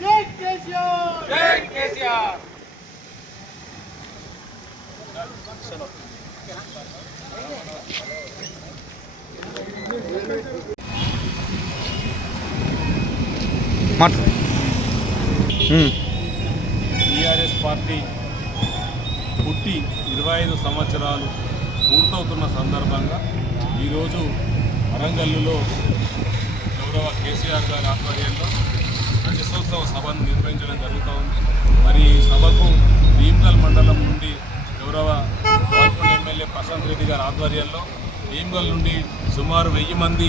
జై కేసీఆర్ జై KCR TRS party పుట్టి 25 సంవత్సరాలు పూర్తవుతున్న సందర్భంగా ఈరోజు వరంగల్లులో గౌరవ కేసీఆర్ గారి ఆధ్వర్యంలో రజతోత్సవ సభను నిర్వహించడం జరుగుతూ ఉంది. మరి ఈ సభకు భీమ్గల్ మండలం నుండి గౌరవ పాల్గొండ ఎమ్మెల్యే ప్రశాంత్ రెడ్డి గారి ఆధ్వర్యంలో భీమ్గల్ నుండి సుమారు 1000 మంది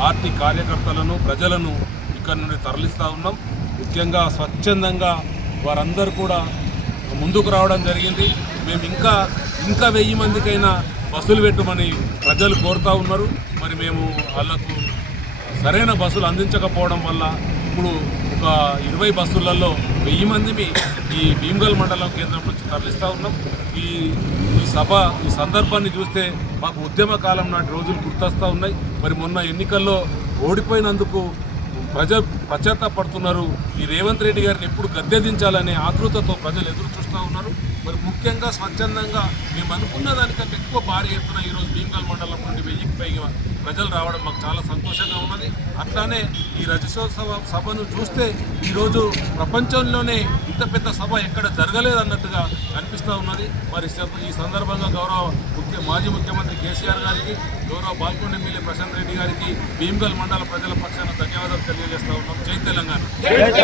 పార్టీ కార్యకర్తలను ప్రజలను ఇక్కడ నుండి తరలిస్తూ ఉన్నాం. ముఖ్యంగా స్వచ్ఛందంగా వారందరూ కూడా ముందుకు రావడం జరిగింది. మేము ఇంకా 1000 మందికైనా బస్సులు పెట్టమని ప్రజలు కోరుతూ ఉన్నారు. మరి మేము వాళ్ళకు సరైన బస్సులు అందించకపోవడం వల్ల ఇప్పుడు ఒక 20 బస్సులలో 1000 మందిని ఈ భీమ్గల్ మండలం కేంద్రం నుంచి తరలిస్తూ ఉన్నాం. ఈ సందర్భాన్ని చూస్తే మాకు ఉద్యమ కాలం నాటి రోజులు గుర్తొస్తూ ఉన్నాయి. మరి మొన్న ఎన్నికల్లో ఓడిపోయినందుకు ప్రజలు పశ్చాత్తాపడుతున్నారు. ఈ రేవంత్ రెడ్డి గారిని ఎప్పుడు గద్దెదించాలనే ఆతృతతో ప్రజలు ఎదురు చూస్తూ ఉన్నారు. మరి ముఖ్యంగా స్వచ్ఛందంగా మేము అనుకున్న దానికంటే ఎక్కువ భారీ ఎత్తున ఈరోజు భీమ్గల్ మండలం నుండి 1000కి పైగా ప్రజలు రావడం మాకు చాలా సంతోషంగా ఉన్నది. అట్లానే ఈ రజతోత్సవ సభను చూస్తే ఈరోజు ప్రపంచంలోనే ఇంత పెద్ద సభ ఎక్కడ జరగలేదన్నట్టుగా అనిపిస్తూ ఉన్నది. మరి ఈ సందర్భంగా గౌరవ మాజీ ముఖ్యమంత్రి కేసీఆర్ గారికి, గౌరవ పాల్గొండ ఎమ్మెల్యే ప్రశాంత్ రెడ్డి గారికి భీమ్గల్ మండల ప్రజల పక్షాన ధన్యవాదాలు తెలియజేస్తూ ఉన్నాం. జై తెలంగాణ.